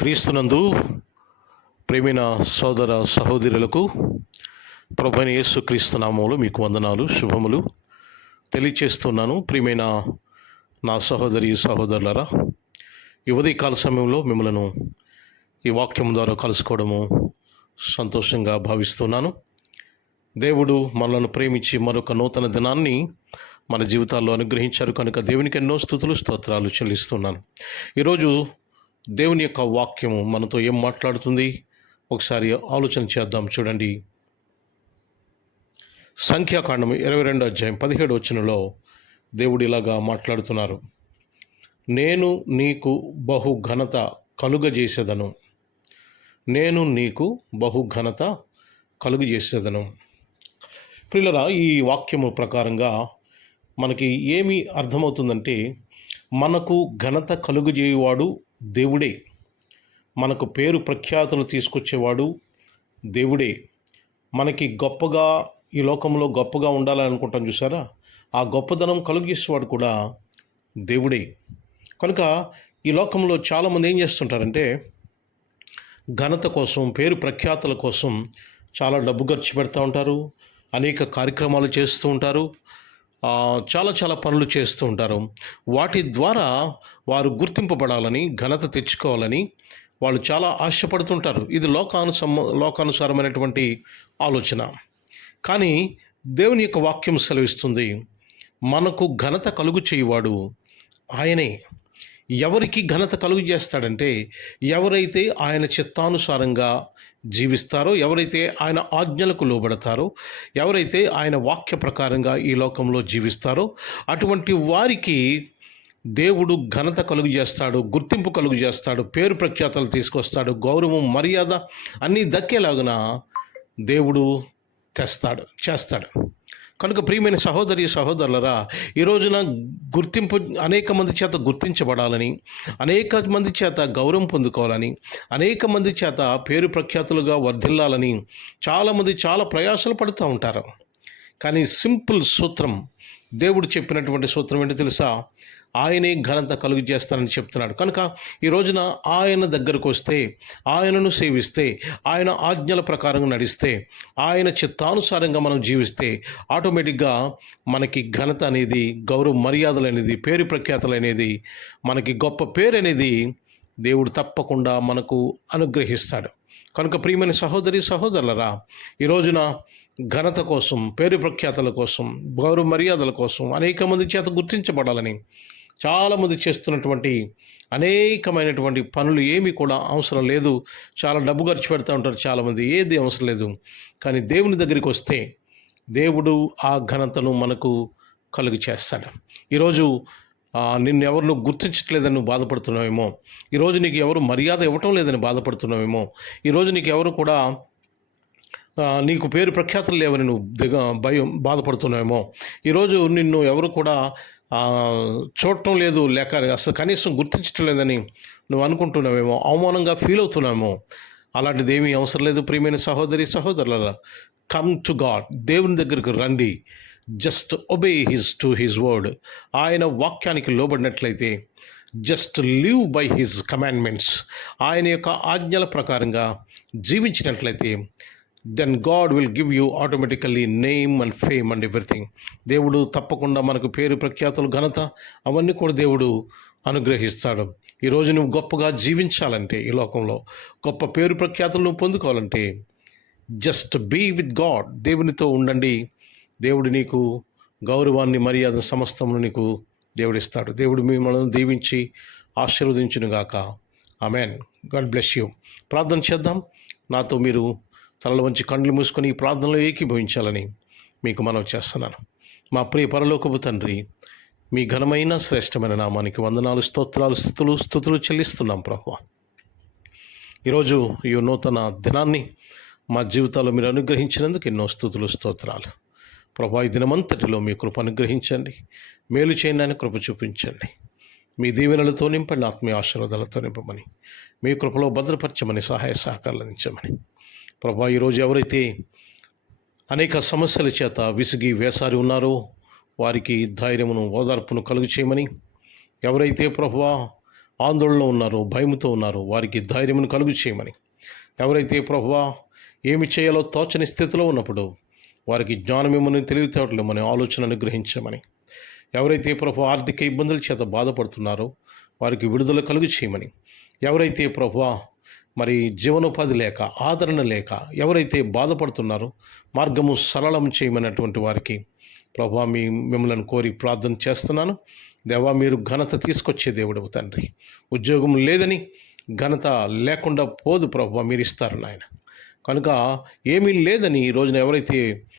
క్రీస్తునందు ప్రేమైన సోదర సహోదరులకు ప్రభువైన యేసు క్రీస్తు నామములో మీకు వందనాలు, శుభములు తెలియచేస్తున్నాను. ప్రియమైన నా సహోదరి సహోదరులరా, ఈ ఉదయకాల సమయంలో మిమ్మలను ఈ వాక్యం ద్వారా కలుసుకోవడము సంతోషంగా భావిస్తున్నాను. దేవుడు మనలను ప్రేమించి మరొక నూతన దినాన్ని మన జీవితాల్లో అనుగ్రహించారు కనుక దేవునికి ఎన్నో స్తుతులు స్తోత్రాలు చెల్లిస్తున్నాను. ఈరోజు దేవుని యొక్క వాక్యము మనతో ఏం మాట్లాడుతుంది ఒకసారి ఆలోచన చేద్దాం. చూడండి, సంఖ్యాకాండము 22వ అధ్యాయం 17వ వచనంలో దేవుడు ఇలాగా మాట్లాడుతున్నారు. నేను నీకు బహు ఘనత కలుగజేసేదను, నేను నీకు బహు ఘనత కలుగజేసేదను. ప్రియులరా, ఈ వాక్యము ప్రకారంగా మనకి ఏమి అర్థమవుతుందంటే, మనకు ఘనత కలుగజేయువాడు దేవుడే, మనకు పేరు ప్రఖ్యాతులు తీసుకొచ్చేవాడు దేవుడే. మనకి గొప్పగా ఈ లోకంలో గొప్పగా ఉండాలని అనుకుంటాం చూసారా, ఆ గొప్పదనం కలుగజేసేవాడు కూడా దేవుడే. కనుక ఈ లోకంలో చాలామంది ఏం చేస్తుంటారంటే, ఘనత కోసం, పేరు ప్రఖ్యాతుల కోసం చాలా డబ్బు ఖర్చు పెడతా ఉంటారు, అనేక కార్యక్రమాలు చేస్తూ ఉంటారు, చాలా పనులు చేస్తూ ఉంటారు. వాటి ద్వారా వారు గుర్తింపబడాలని, ఘనత తెచ్చుకోవాలని వాళ్ళు చాలా ఆశపడుతుంటారు. ఇది లోకానుసారమైనటువంటి ఆలోచన. కానీ దేవుని యొక్క వాక్యం సెలవిస్తుంది, మనకు ఘనత కలుగు చేయువాడు ఆయనే. ఎవరికి ఘనత కలుగు చేస్తాడంటే, ఎవరైతే ఆయన చిత్తానుసారంగా జీవిస్తారో, ఎవరైతే ఆయన ఆజ్ఞలకు లోబడతారో, ఎవరైతే ఆయన వాక్య ప్రకారంగా ఈ లోకంలో జీవిస్తారో, అటువంటి వారికి దేవుడు ఘనత కలుగు చేస్తాడు, గుర్తింపు కలుగు చేస్తాడు, పేరు ప్రఖ్యాతలు తీసుకొస్తాడు, గౌరవం, మర్యాద అన్నీ దక్కేలాగున దేవుడు చేస్తాడు. కనుక ప్రియమైన సహోదరి సహోదరులరా, ఈ రోజున గుర్తింపు అనేక మంది చేత గుర్తించబడాలని, అనేక మంది చేత గౌరవం పొందుకోవాలని, అనేక మంది చేత పేరు ప్రఖ్యాతులుగా వర్ధిల్లాలని చాలామంది చాలా ప్రయాసలు పడుతూ ఉంటారు. కానీ సింపుల్ సూత్రం, దేవుడు చెప్పినటువంటి సూత్రం ఏంటో తెలుసా? ఆయనే ఘనత కలుగు చేస్తానని చెప్తున్నాడు. కనుక ఈ రోజున ఆయన దగ్గరకు వస్తే, ఆయనను సేవిస్తే, ఆయన ఆజ్ఞల ప్రకారంగా నడిస్తే, ఆయన చిత్తానుసారంగా మనం జీవిస్తే, ఆటోమేటిక్గా మనకి ఘనత అనేది, గౌరవ మర్యాదలు అనేది, పేరు ప్రఖ్యాతలు అనేది, మనకి గొప్ప పేరు అనేది దేవుడు తప్పకుండా మనకు అనుగ్రహిస్తాడు. కనుక ప్రియమైన సహోదరి సహోదరులరా, ఈ రోజున ఘనత కోసం, పేరు ప్రఖ్యాతల కోసం, గౌరవ మర్యాదల కోసం, అనేక మంది చేత గుర్తించబడాలని చాలామంది చేస్తున్నటువంటి అనేకమైనటువంటి పనులు ఏమీ కూడా అవసరం లేదు. చాలా డబ్బు ఖర్చు పెడతా ఉంటారు చాలామంది, ఏది అవసరం లేదు. కానీ దేవుని దగ్గరికి వస్తే దేవుడు ఆ ఘనతను మనకు కలుగు చేస్తాడు. ఈరోజు నిన్ను ఎవరు గుర్తించట్లేదని నువ్వు బాధపడుతున్నావేమో, ఈరోజు నీకు ఎవరు మర్యాద ఇవ్వటం లేదని బాధపడుతున్నావేమో, ఈరోజు నీకు ఎవరు కూడా నీకు పేరు ప్రఖ్యాతలు లేవని నువ్వు బాధపడుతున్నావేమో, ఈరోజు నిన్ను ఎవరు కూడా చూడటం లేదు, లేక అసలు కనీసం గుర్తించటం లేదని నువ్వు అనుకుంటున్నావేమో, అవమానంగా ఫీల్ అవుతున్నావేమో. అలాంటిది ఏమీ అవసరం లేదు. ప్రియమైన సహోదరి సహోదరుల, కమ్ టు గాడ్, దేవుని దగ్గరకు రండి. Just obey his word. ఆయన వాక్యానికి లోబడినట్లయితే, just live by his commandments, ఆయన యొక్క ఆజ్ఞల ప్రకారంగా జీవించినట్లయితే, then God will give you automatically name and fame and everything. దేవుడు తప్పకుండా మనకు పేరు ప్రఖ్యాతులు, ఘనత అవన్నీ కూడా దేవుడు అనుగ్రహిస్తాడు. ఈరోజు నువ్వు గొప్పగా జీవించాలంటే, ఈ లోకంలో గొప్ప పేరు ప్రఖ్యాతులు నువ్వు పొందుకోవాలంటే, జస్ట్ బీ విత్ గాడ్, దేవునితో ఉండండి. దేవుడు నీకు గౌరవాన్ని, మర్యాద సమస్తమును నీకు దేవుడిస్తాడు. దేవుడు మిమ్మల్ని దీవించి ఆశీర్వదించునుగాక. ఆమెన్. God bless you. ప్రార్థన చేద్దాం. నాతో మీరు తలల వంచి కండ్లు మూసుకొని ఈ ప్రార్థనలో ఏకీభవించాలని మీకు మనవి చేస్తున్నాను. మా ప్రియ పరలోకపు తండ్రి, మీ ఘనమైన శ్రేష్టమైన నామానికి వందనాలు, స్తోత్రాలు, స్తుతులు చెల్లిస్తున్నాం ప్రభువా. ఈరోజు ఈ నూతన దినాన్ని మా జీవితాల్లో మీరు అనుగ్రహించినందుకు ఎన్నో స్తుతులు స్తోత్రాలు ప్రభువా. ఈ దినమంతటిలో మీ కృప అనుగ్రహించండి, మేలు చేయండి, కృప చూపించండి. మీ దీవెనలతో నింపండి, ఆత్మీయ ఆశీర్వాదాలతో నింపమని, మీ కృపలో భద్రపరచమని, సహాయ సహకారాలు అందించమని ప్రభువా. ఈరోజు ఎవరైతే అనేక సమస్యల చేత విసిగి వేసారి ఉన్నారో వారికి ధైర్యమును, ఓదార్పును కలుగు చేయమని, ఎవరైతే ప్రభువా ఆందోళనలో ఉన్నారో, భయముతో ఉన్నారో వారికి ధైర్యమును కలుగు చేయమని, ఎవరైతే ప్రభువా ఏమి చేయాలో తోచని స్థితిలో ఉన్నప్పుడు వారికి జ్ఞానమేమని తెలివితేటలేమని ఆలోచన అనుగ్రహించమని, ఎవరైతే ప్రభు ఆర్థిక ఇబ్బందుల చేత బాధపడుతున్నారో వారికి విడుదల కలుగు చేయమని, ఎవరైతే ప్రభువా మరి జీవనోపాధి లేక, ఆదరణ లేక ఎవరైతే బాధపడుతున్నారో మార్గము సరళం చేయమన్నటువంటి వారికి ప్రభువా మిమ్మల్ని కోరి ప్రార్థన చేస్తున్నాను. దేవా, మీరు ఘనత తీసుకొచ్చే దేవుడవు తండ్రి. ఉద్యోగం లేదని ఘనత లేకుండా పోదు ప్రభువా, మీరు ఇస్తారు నాయన. కనుక ఏమీ లేదని ఈ రోజున ఎవరైతే